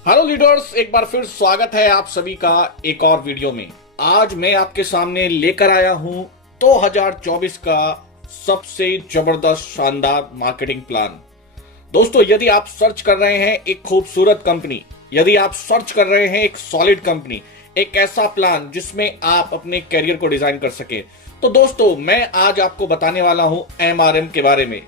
Hello leaders, एक बार फिर स्वागत है आप सभी का एक और वीडियो में। आज मैं आपके सामने लेकर आया हूं 2024 का सबसे जबरदस्त शानदार मार्केटिंग प्लान। दोस्तों, यदि आप सर्च कर रहे हैं एक खूबसूरत कंपनी, यदि आप सर्च कर रहे हैं एक सॉलिड कंपनी, एक ऐसा प्लान जिसमें आप अपने करियर को डिजाइन कर सके, तो दोस्तों मैं आज आपको बताने वाला हूं एमआरएम के बारे में।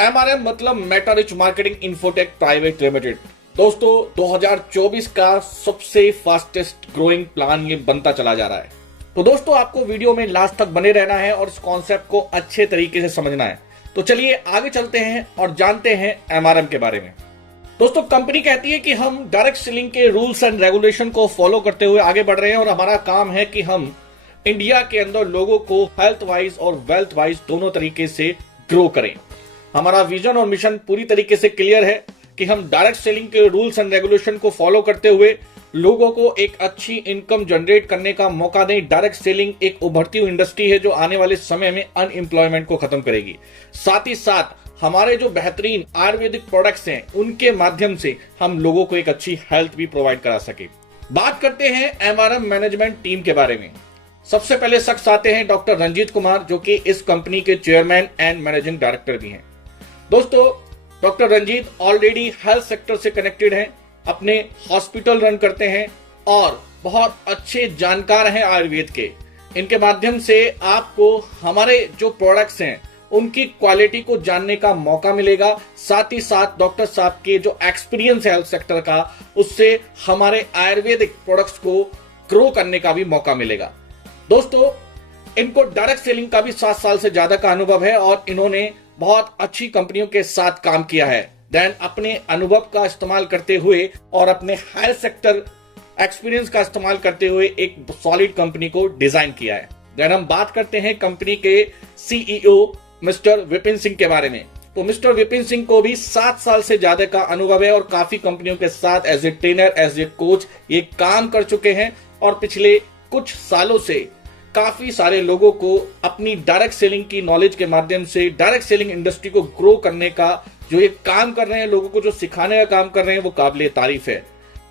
एमआरएम मतलब Meta rich marketing infotech private limited. दोस्तों 2024 का सबसे फास्टेस्ट ग्रोइंग प्लान ये बनता चला जा रहा है। तो दोस्तों आपको वीडियो में लास्ट तक बने रहना है और इस कॉन्सेप्ट को अच्छे तरीके से समझना है। तो चलिए आगे चलते हैं और जानते हैं एमआरएम के बारे में। दोस्तों कंपनी कहती है कि हम डायरेक्ट सेलिंग के रूल्स एंड रेगुलेशन को फॉलो करते हुए आगे बढ़ रहे हैं और हमारा काम है कि हम इंडिया के अंदर लोगों को हेल्थ वाइज और वेल्थ वाइज दोनों तरीके से ग्रो करें। हमारा विजन और मिशन पूरी तरीके से क्लियर है कि हम डायरेक्ट सेलिंग के रूल्स एंड रेगुलेशन को फॉलो करते हुए लोगों को एक अच्छी इनकम जनरेट करने का मौका दें। डायरेक्ट सेलिंग एक उभरती हुई इंडस्ट्री है जो आने वाले समय में अनएम्प्लॉयमेंट को खत्म करेगी। साथ ही साथ हमारे जो बेहतरीन आयुर्वेदिक प्रोडक्ट्स हैं उनके माध्यम से हम लोगों को एक अच्छी हेल्थ भी प्रोवाइड करा सके। बात करते हैं एमआरएम मैनेजमेंट टीम के बारे में। सबसे पहले शख्स आते हैं डॉक्टर रंजीत कुमार, जो कि इस कंपनी के चेयरमैन एंड मैनेजिंग डायरेक्टर भी हैं। दोस्तों doctor Ranjit already health sector से कनेक्टेड हैं, अपने हॉस्पिटल रन करते हैं और बहुत अच्छे जानकार हैं आयुर्वेद के। इनके माध्यम से आपको हमारे जो प्रोडक्ट्स हैं उनकी क्वालिटी को जानने का मौका मिलेगा। साथ ही साथ डॉक्टर साहब के जो एक्सपीरियंस है हेल्थ सेक्टर का, उससे हमारे आयुर्वेदिक प्रोडक्ट्स को ग्रो करने का भी मौका मिलेगा। दोस्तों इनको डायरेक्ट सेलिंग का भी 7 साल से ज्यादा का अनुभव है और इन्होंने बहुत अच्छी कंपनियों के साथ काम किया है। देन अपने अनुभव का इस्तेमाल करते हुए और अपने हेल्थ सेक्टर एक्सपीरियंस का इस्तेमाल करते हुए एक सॉलिड कंपनी को डिजाइन किया है। देन हम बात करते हैं कंपनी के सीईओ मिस्टर विपिन सिंह के बारे में। तो मिस्टर विपिन सिंह को भी 7 साल से ज्यादा का अनुभव है और काफी कंपनियों के साथ as a trainer, as a coach ये काम कर चुके हैं और पिछले कुछ सालों से काफी सारे लोगों को अपनी डायरेक्ट सेलिंग की नॉलेज के माध्यम से डायरेक्ट सेलिंग इंडस्ट्री को ग्रो करने का जो ये काम कर रहे हैं, लोगों को जो सिखाने का काम कर रहे हैं, वो काबिले तारीफ है।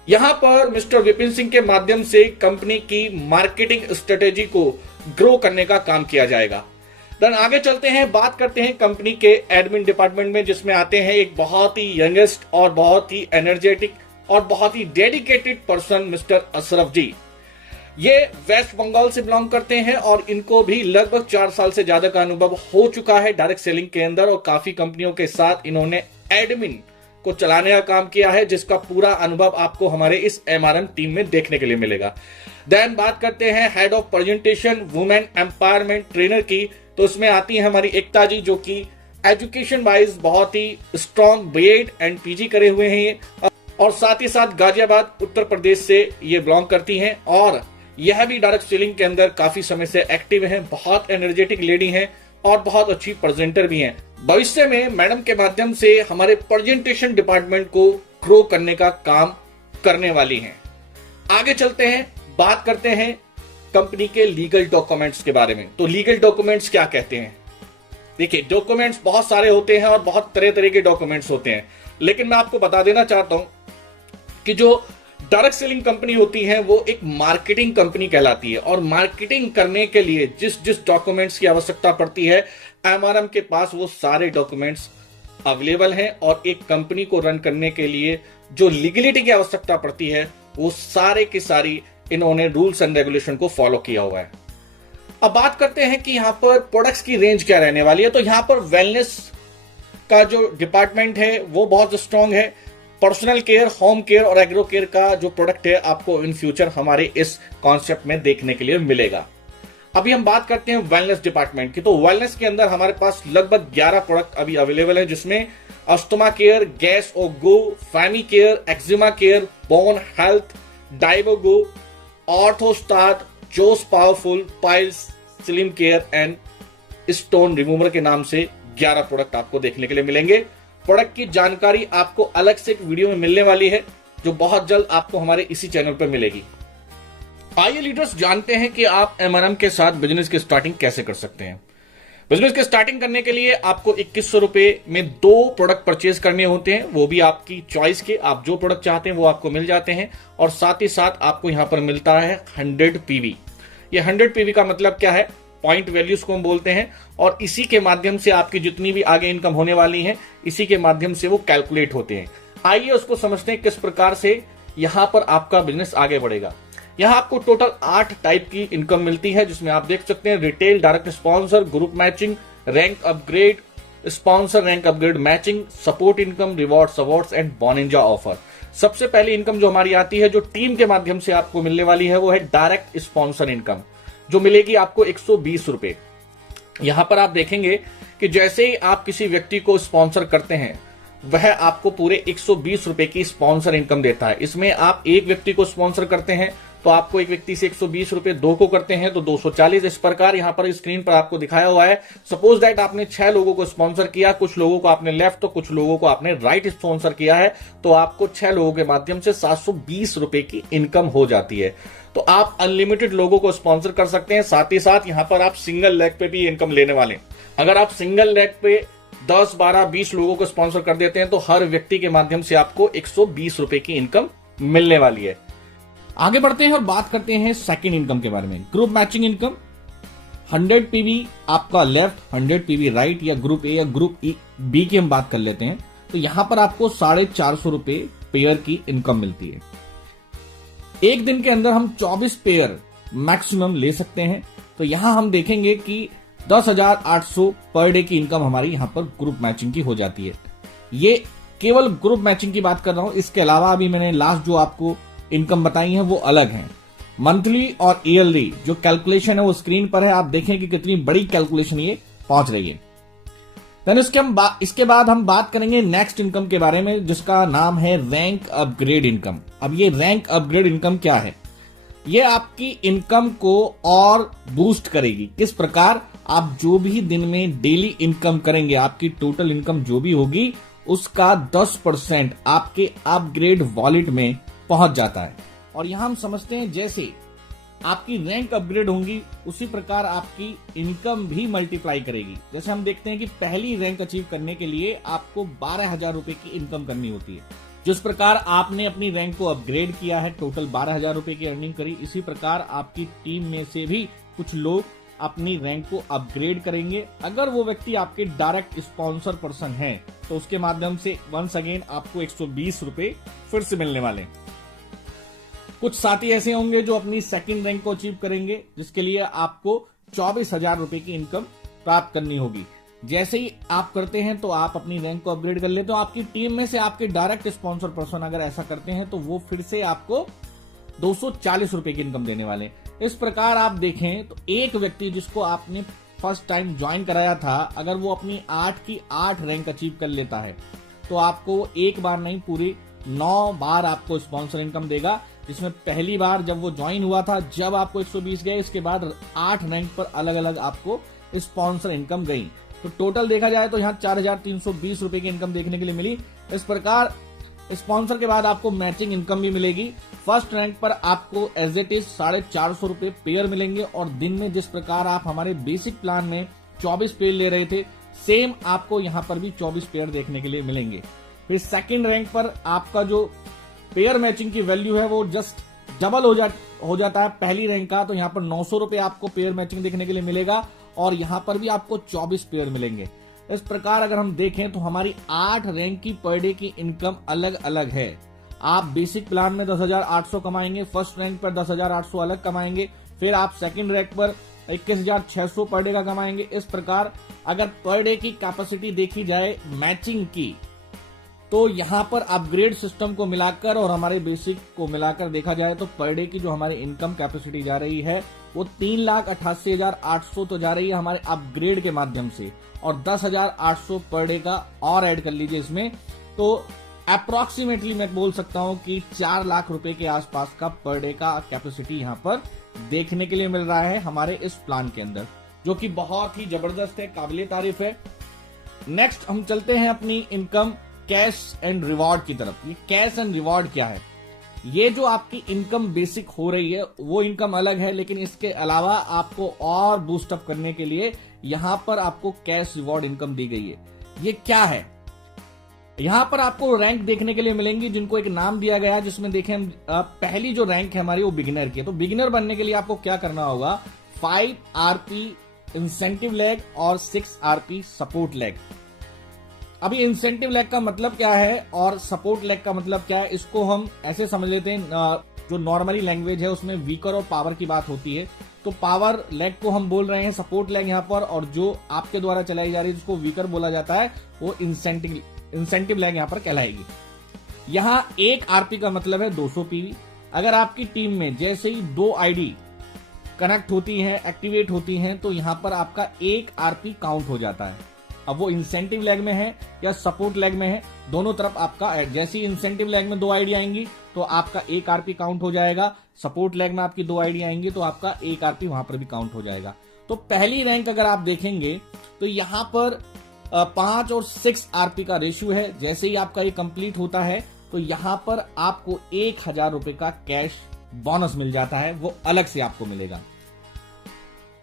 यहां पर मिस्टर विपिन सिंह के माध्यम से कंपनी की मार्केटिंग स्ट्रेटेजी को ग्रो करने का काम किया जाएगा। देन आगे चलते हैं, बात करते हैं कंपनी के एडमिन डिपार्टमेंट में, जिसमें आते हैं एक बहुत ही यंगेस्ट और बहुत ही एनर्जेटिक और बहुत ही डेडिकेटेड पर्सन मिस्टर अशरफ जी। ये वेस्ट बंगाल से बिलोंग करते हैं और इनको भी लगभग 4 साल से ज्यादा का अनुभव हो चुका है डायरेक्ट सेलिंग के अंदर और काफी कंपनियों के साथ इन्होंने एडमिन को चलाने का काम किया है, जिसका पूरा अनुभव आपको हमारे इस एमआरएम टीम में देखने के लिए मिलेगा। देन बात करते हैं head of presentation women empowerment trainer की। तो इसमें आती है हमारी एकता जी, जो कि एजुकेशन वाइज बहुत ही स्ट्रॉन्ग बीएड एंड पीजी करे हुए हैं और साथ ही साथ गाजियाबाद उत्तर प्रदेश से ये बिलोंग करती हैं और यह भी डायरेक्ट सेलिंग के अंदर काफी समय से एक्टिव हैं। बहुत एनर्जेटिक लेडी हैं और बहुत अच्छी प्रेजेंटर भी हैं। भविष्य में मैडम के माध्यम से हमारे प्रेजेंटेशन डिपार्टमेंट को ग्रो करने का काम करने वाली हैं। आगे चलते हैं, बात करते हैं कंपनी के लीगल डॉक्यूमेंट्स के बारे में। तो लीगल डॉक्यूमेंट्स क्या कहते हैं? देखिए, डॉक्यूमेंट्स बहुत सारे होते हैं और बहुत तरह तरह के डॉक्यूमेंट्स होते हैं, लेकिन मैं आपको बता देना चाहता हूं कि जो डायरेक्ट सेलिंग कंपनी होती है वो एक मार्केटिंग कंपनी कहलाती है और मार्केटिंग करने के लिए जिस जिस डॉक्यूमेंट्स की आवश्यकता पड़ती है, एमआरएम के पास वो सारे डॉक्यूमेंट्स अवेलेबल हैं और एक कंपनी को रन करने के लिए जो लीगलिटी की आवश्यकता पड़ती है वो सारे की सारी इन्होंने रूल्स एंड रेगुलेशन को फॉलो किया हुआ है। अब बात करते हैं कि यहाँ पर प्रोडक्ट्स की रेंज क्या रहने वाली है। तो यहाँ पर वेलनेस का जो डिपार्टमेंट है वो बहुत स्ट्रांग है। पर्सनल केयर, होम केयर और एग्रो केयर का जो प्रोडक्ट है आपको इन फ्यूचर हमारे इस कॉन्सेप्ट में देखने के लिए मिलेगा। अभी हम बात करते हैं वेलनेस डिपार्टमेंट की। तो वेलनेस के अंदर हमारे पास लगभग 11 प्रोडक्ट अभी अवेलेबल है, जिसमें अस्थमा केयर, गैस और go, femi care, eczema care, bone health, डाइवोगो, ऑर्थोस्टाट, जोस powerful, piles, slim care and stone remover के नाम से 11 प्रोडक्ट आपको देखने के लिए मिलेंगे। प्रोडक्ट की जानकारी आपको अलग से एक वीडियो में मिलने वाली है जो बहुत जल्द आपको हमारे इसी चैनल पर मिलेगी। आइए लीडर्स जानते हैं कि आप एमआरएम के साथ बिजनेस की स्टार्टिंग कैसे कर सकते हैं। बिजनेस के स्टार्टिंग करने के लिए आपको 2100 रुपए में 2 प्रोडक्ट परचेज करने होते हैं, वो भी आपकी चॉइस के। आप जो प्रोडक्ट चाहते हैं वो आपको मिल जाते हैं, और साथ ही साथ आपको यहां पर मिलता है 100 पीवी। ये 100 पीवी का मतलब क्या है? पॉइंट वैल्यूज को हम बोलते हैं, और इसी के माध्यम से आपकी जितनी भी आगे इनकम होने वाली है, इसी के माध्यम से वो कैलकुलेट होते हैं। आइए उसको समझते हैं किस प्रकार से यहां पर आपका बिजनेस आगे बढ़ेगा। यहां आपको टोटल 8 टाइप की इनकम मिलती है, जिसमें आप देख सकते हैं retail, direct sponsor, group matching, rank upgrade, sponsor rank upgrade matching, support income, rewards, awards and bonanza offer. सबसे पहली इनकम जो हमारी आती है, जो टीम के माध्यम से आपको मिलने वाली है, वो है डायरेक्ट स्पॉन्सर इनकम, जो मिलेगी आपको 120 रुपए। यहां पर आप देखेंगे कि जैसे ही आप किसी व्यक्ति को स्पॉन्सर करते हैं, वह आपको पूरे 120 रुपए की स्पॉन्सर इनकम देता है। इसमें आप एक व्यक्ति को स्पॉन्सर करते हैं तो आपको एक व्यक्ति से 120 रुपए, 2 को करते हैं तो 240। इस प्रकार यहां पर स्क्रीन पर आपको दिखाया हुआ है। सपोज दैट आपने 6 लोगों को स्पॉन्सर किया, कुछ लोगों को आपने लेफ्ट तो कुछ लोगों को आपने राइट स्पॉन्सर किया है, तो आपको 6 लोगों के माध्यम से 720 रुपए की इनकम हो जाती है। तो आप अनलिमिटेड लोगों को स्पॉन्सर कर सकते हैं। साथ ही साथ यहां पर आप सिंगल लेग पे भी इनकम लेने वाले हैं। अगर आप सिंगल लेग पे 10, 12, 20 लोगों को स्पॉन्सर कर देते हैं, तो हर व्यक्ति के माध्यम से आपको 120 रुपए की इनकम मिलने वाली है। आगे बढ़ते हैं और बात करते हैं सेकंड इनकम के बारे में। ग्रुप मैचिंग इनकम, 100 पीवी आपका लेफ्ट, 100 पीवी राइट, या ग्रुप ए या ग्रुप बी की हम बात कर लेते हैं, तो यहां पर आपको 450 रुपए पेयर की इनकम मिलती है। एक दिन के अंदर हम 24 पेयर मैक्सिमम ले सकते हैं। तो यहां हम देखेंगे कि 10,800 पर डे की इनकम हमारी यहां पर ग्रुप मैचिंग की हो जाती है। ये केवल ग्रुप मैचिंग की बात कर रहा हूं, इसके अलावा अभी मैंने लास्ट जो आपको इनकम बताई है वो अलग है। मंथली और ईयरली जो कैलकुलेशन है वो स्क्रीन पर है, आप देखें कि कितनी बड़ी कैलकुलेशन ये पहुंच रही है। देन इसके बाद हम बात करेंगे नेक्स्ट इनकम के बारे में, जिसका नाम है रैंक अपग्रेड इनकम। अब ये रैंक अपग्रेड इनकम क्या है? ये आपकी इनकम को और बूस्ट करेगी। किस प्रकार? आप जो भी दिन में डेली इनकम करेंगे, आपकी टोटल इनकम जो भी होगी, उसका 10% आपके अपग्रेड वॉलेट में पहुंच जाता है। और यहां हम समझते हैं जैसे आपकी रैंक अपग्रेड होंगी, उसी प्रकार आपकी इनकम भी मल्टीप्लाई करेगी। जैसे हम देखते हैं कि पहली रैंक अचीव करने के लिए आपको 12,000 रुपए की इनकम करनी होती है। जिस प्रकार आपने अपनी रैंक को अपग्रेड किया है, टोटल 12,000 रुपए की अर्निंग करी, इसी प्रकार आपकी टीम में से भी कुछ लोग अपनी रैंक को अपग्रेड करेंगे। अगर वो व्यक्ति आपके डायरेक्ट स्पॉन्सर पर्सन है, तो उसके माध्यम से वंस अगेन आपको 120 रुपए फिर से मिलने वाले। कुछ साथी ऐसे होंगे जो अपनी सेकंड रैंक को अचीव करेंगे, जिसके लिए आपको 24,000 रुपए की इनकम प्राप्त करनी होगी। जैसे ही आप करते हैं तो आप अपनी रैंक को अपग्रेड कर लेते हो। आपकी टीम में से आपके डायरेक्ट स्पॉन्सर पर्सन अगर ऐसा करते हैं, तो वो फिर से आपको 240 रुपए की इनकम देने वाले। इस प्रकार आप देखें तो एक व्यक्ति जिसको आपने फर्स्ट टाइम ज्वाइन कराया था, अगर वो अपनी 8 की 8 रैंक अचीव कर लेता है, तो आपको एक बार नहीं पूरी 9 बार आपको स्पॉन्सर इनकम देगा। जिसमें पहली बार जब वो ज्वाइन हुआ था, जब आपको 120 गए, इसके बाद 8 रैंक पर अलग अलग आपको स्पॉन्सर इनकम गई। तो टोटल देखा जाए तो यहाँ 4,320 रुपए की इनकम देखने के लिए मिली। इस प्रकार स्पॉन्सर के बाद आपको मैचिंग इनकम भी मिलेगी। फर्स्ट रैंक पर आपको एज इट इज 450 रुपए पेयर मिलेंगे, और दिन में जिस प्रकार आप हमारे बेसिक प्लान में 24 पेयर ले रहे थे, सेम आपको यहाँ पर भी 24 पेयर देखने के लिए मिलेंगे। फिर सेकंड रैंक पर आपका जो पेयर मैचिंग की वैल्यू है वो जस्ट डबल हो जाता है पहली रैंक का। तो यहाँ पर 900 रुपए आपको पेयर मैचिंग देखने के लिए मिलेगा, और यहाँ पर भी आपको 24 पेयर मिलेंगे। इस प्रकार अगर हम देखें तो हमारी 8 रैंक की पर डे की इनकम अलग अलग है। आप बेसिक प्लान में 10,800 कमाएंगे, फर्स्ट रैंक पर 10,800 अलग कमाएंगे, फिर आप सेकंड रैंक पर 21,600 पर डे का कमाएंगे। इस प्रकार अगर पर डे की कैपेसिटी देखी जाए मैचिंग की, तो यहां पर अपग्रेड सिस्टम को मिलाकर और हमारे बेसिक को मिलाकर देखा जाए तो पर डे की जो हमारी इनकम कैपेसिटी जा रही है वो 3,88,800 तो जा रही है हमारे अपग्रेड के माध्यम से, और 10,800 पर डे का और ऐड कर लीजिए इसमें, तो अप्रोक्सीमेटली मैं बोल सकता हूं कि 4 लाख रुपए के आसपास का पर डे का कैपेसिटी यहां पर देखने के लिए मिल रहा है हमारे इस प्लान के अंदर, जो कि बहुत ही जबरदस्त है, काबिले तारीफ है। नेक्स्ट हम चलते हैं अपनी इनकम कैश एंड रिवॉर्ड की तरफ। ये कैश एंड रिवॉर्ड क्या है? ये जो आपकी इनकम बेसिक हो रही है वो इनकम अलग है, लेकिन इसके अलावा आपको और बूस्ट अप करने के लिए यहां पर आपको कैश रिवॉर्ड इनकम दी गई है। ये क्या है? यहां पर आपको रैंक देखने के लिए मिलेंगी जिनको एक नाम दिया गया है, जिसमें देखें हम पहली जो रैंक है हमारी वो बिगिनर की है। तो बिगिनर बनने के लिए आपको क्या करना होगा, 5 RP इंसेंटिव लेग और 6 RP सपोर्ट लेग। अभी इंसेंटिव लेग का मतलब क्या है और सपोर्ट लेग का मतलब क्या है, इसको हम ऐसे समझ लेते हैं। जो नॉर्मली लैंग्वेज है उसमें वीकर और पावर की बात होती है, तो पावर लेग को हम बोल रहे हैं सपोर्ट लेग यहाँ पर, और जो आपके द्वारा चलाई जा रही है जिसको वीकर बोला जाता है वो इंसेंटिव लेग यहाँ पर कहलाएगी। यहाँ 1 RP का मतलब है 200 PV। अगर आपकी टीम में जैसे ही 2 ID कनेक्ट होती हैं, एक्टिवेट होती हैं, तो यहां पर आपका 1 RP काउंट हो जाता है। अब वो इंसेंटिव लेग में है या सपोर्ट लेग में है, दोनों तरफ आपका जैसी इंसेंटिव लेग में 2 ID आएंगी तो आपका 1 RP काउंट हो जाएगा, सपोर्ट लेग में आपकी 2 ID आएंगी तो आपका 1 RP वहां पर भी काउंट हो जाएगा। तो पहली रैंक अगर आप देखेंगे तो यहां पर 5 और 6 RP का रेशियो है। जैसे ही आपका ये कंप्लीट होता है तो यहां पर आपको 1000 रुपए का कैश बोनस मिल जाता है, वो अलग से आपको मिलेगा।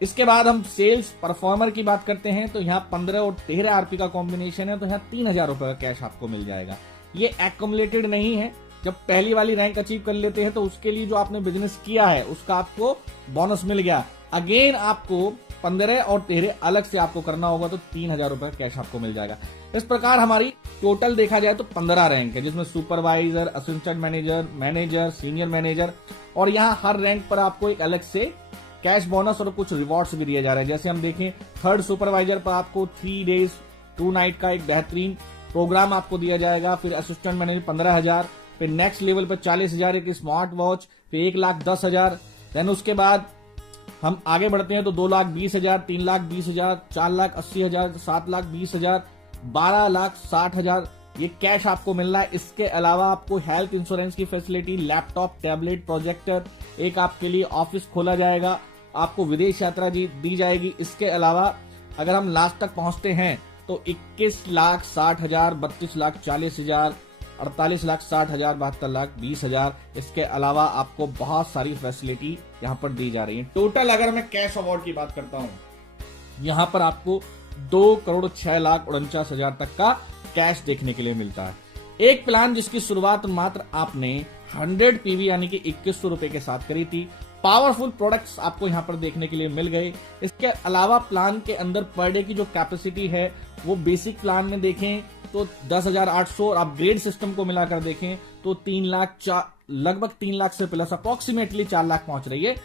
इसके बाद हम सेल्स परफॉर्मर की बात करते हैं तो यहाँ 15 और 13 RP का कॉम्बिनेशन है, तो यहाँ 3000 रुपए का कैश आपको मिल जाएगा। ये एक्युमुलेटेड नहीं है, जब पहली वाली रैंक अचीव कर लेते हैं तो उसके लिए जो आपने बिजनेस किया है उसका आपको बोनस मिल गया। अगेन आपको 15 और 13 अलग से आपको करना होगा तो 3000 रुपए का कैश आपको मिल जाएगा। इस प्रकार हमारी टोटल देखा जाए तो 15 रैंक है, जिसमें supervisor, assistant manager, senior manager, और यहाँ हर रैंक पर आपको एक अलग से कैश बोनस और कुछ रिवॉर्ड्स भी दिए जा रहे हैं। जैसे हम देखें 3rd सुपरवाइजर पर आपको 3 days 2 night का एक बेहतरीन प्रोग्राम आपको दिया जाएगा। फिर असिस्टेंट मैनेजर 15,000, फिर नेक्स्ट लेवल पर 40,000 एक स्मार्ट वॉच, फिर 1,10,000। देन उसके बाद हम आगे बढ़ते हैं तो 2,20,000, 3,20,000, 4,80,000, 7,20,000, 12,60,000 ये कैश आपको मिल रहा है। इसके अलावा आपको हेल्थ इंश्योरेंस की फैसिलिटी, लैपटॉप, टैबलेट, प्रोजेक्टर, एक आपके लिए ऑफिस खोला जाएगा, आपको विदेश यात्रा दी जाएगी। इसके अलावा अगर हम लास्ट तक पहुंचते हैं तो 21,60,000, 32,40,000, 48,60,000, 72,20,000। इसके अलावा आपको बहुत सारी फैसिलिटी यहाँ पर दी जा रही है। टोटल अगर मैं कैश अवार्ड की बात करता हूँ, यहाँ पर आपको 2,06,49,000 तक का कैश देखने के लिए मिलता है। एक प्लान जिसकी शुरुआत मात्र आपने 100 PV यानी कि 2100 रुपए के साथ करी थी। पावरफुल प्रोडक्ट्स आपको यहाँ पर देखने के लिए मिल गए। इसके अलावा प्लान के अंदर पर डे की जो कैपेसिटी है वो बेसिक प्लान में देखें तो 10,800 और अपग्रेड सिस्टम को मिलाकर देखें तो 3 लाख, लगभग 3 लाख से प्लस अप्रोक्सीमेटली 4 लाख पहुंच रही है।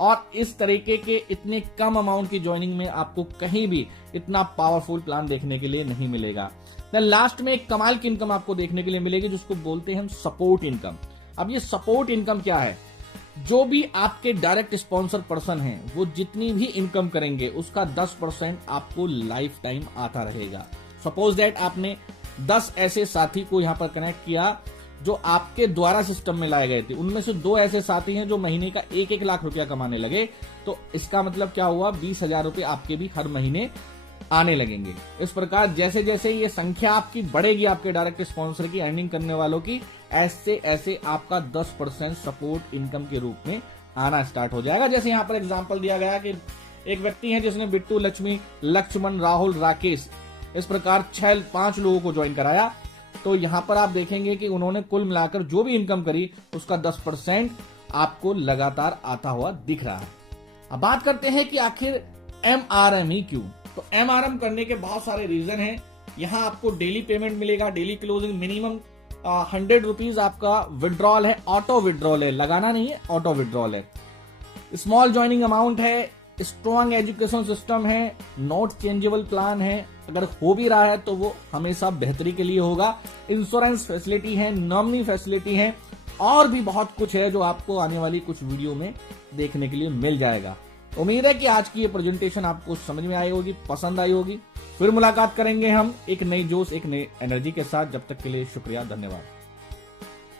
और इस तरीके के इतने कम अमाउंट की ज्वाइनिंग में आपको कहीं भी इतना पावरफुल प्लान देखने के लिए नहीं मिलेगा। लास्ट में एक कमाल की इनकम आपको देखने के लिए मिलेगी जिसको बोलते हैं हम सपोर्ट इनकम। अब ये सपोर्ट इनकम क्या है? जो भी आपके डायरेक्ट स्पॉन्सर पर्सन हैं वो जितनी भी इनकम करेंगे उसका 10% आपको लाइफ टाइम आता रहेगा। सपोज दैट आपने 10 ऐसे साथी को यहाँ पर कनेक्ट किया जो आपके द्वारा सिस्टम में लाए गए थे, उनमें से 2 ऐसे साथी हैं जो महीने का 1-1 लाख रुपया कमाने लगे, तो इसका मतलब क्या हुआ, 20,000 रुपए आपके भी हर महीने आने लगेंगे। इस प्रकार जैसे जैसे ये संख्या आपकी बढ़ेगी आपके डायरेक्ट स्पॉन्सर की अर्निंग करने वालों की, ऐसे ऐसे आपका 10% सपोर्ट इनकम के रूप में आना स्टार्ट हो जाएगा। जैसे यहाँ पर एग्जांपल दिया गया कि एक व्यक्ति है जिसने बिट्टू, लक्ष्मी, लक्ष्मण, राहुल, राकेश इस प्रकार 5 लोगों को ज्वाइन कराया, तो यहाँ पर आप देखेंगे कि उन्होंने कुल मिलाकर जो भी इनकम करी उसका 10% आपको लगातार आता हुआ दिख रहा है। अब बात करते हैं कि आखिर MRM ही क्यों? तो MRM करने के बहुत सारे रीजन हैं। यहाँ आपको डेली पेमेंट मिलेगा, डेली क्लोजिंग, मिनिमम 100 रुपीज आपका विड्रॉल है, ऑटो विड्रॉल है, लगाना नहीं है, ऑटो विड्रॉल है। स्मॉल ज्वाइनिंग अमाउंट है, स्ट्रॉन्ग एजुकेशन सिस्टम है, नॉट चेंजेबल प्लान है, अगर हो भी रहा है तो वो हमेशा बेहतरी के लिए होगा। इंश्योरेंस फैसिलिटी है, नॉमिनी फैसिलिटी है, और भी बहुत कुछ है जो आपको आने वाली कुछ वीडियो में देखने के लिए मिल जाएगा। उम्मीद है कि आज की ये प्रेजेंटेशन आपको समझ में आई होगी, पसंद आई होगी। फिर मुलाकात करेंगे हम एक नई जोश, एक नई एनर्जी के साथ। जब तक के लिए शुक्रिया, धन्यवाद।